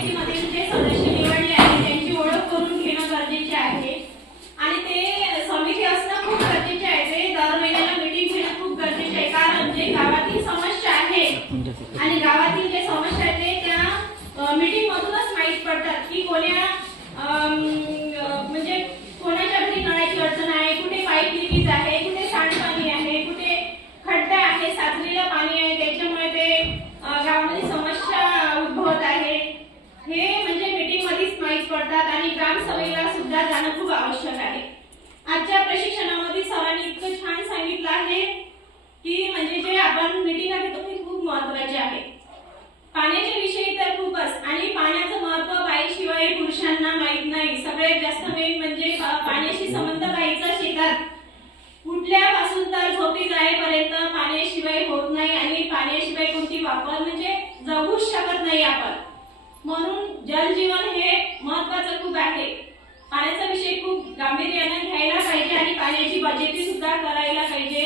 समितीमधील जे सदस्य निवडले आहेत त्यांची ओळख करून घेणं गरजेचे आहे. आणि ते समिती असणं खूप गरजेचे आहे. ते दर महिन्याला मीटिंग घेणं खूप गरजेचे आहे. कारण जे गावातील समस्या आहे आणि गावातील जे समस्या आहेत ते त्या मीटिंग मधूनच माहीत पडतात की कोण्या माहीत पडतात आणि ग्रामसभेला सुद्धा जाणं खूप आवश्यक आहे. आजच्या प्रशिक्षणामध्ये सरांनी इतकं छान सांगितलं आहे की म्हणजे जे आपण मीटिंग घेतो ते खूप महत्त्वाचे आहे. पाण्याच्या विषयी तर खूपच आणि पाण्याचं महत्त्व बाईशिवाय पुरुषांना माहीत नाही. सगळ्यात जास्त मेन म्हणजे पाण्याशी संबंध बाईचा शेतात. उठल्यापासून तर झोपी जाईपर्यंत पाण्याशिवाय होत नाही आणि पाण्याशिवाय कोणती वापर म्हणजे जगूच शकत नाही आपण. म्हणून जलजीवन हे गांभीर्याने घ्यायला पाहिजे आणि पाण्याची बचती सुद्धा करायला पाहिजे.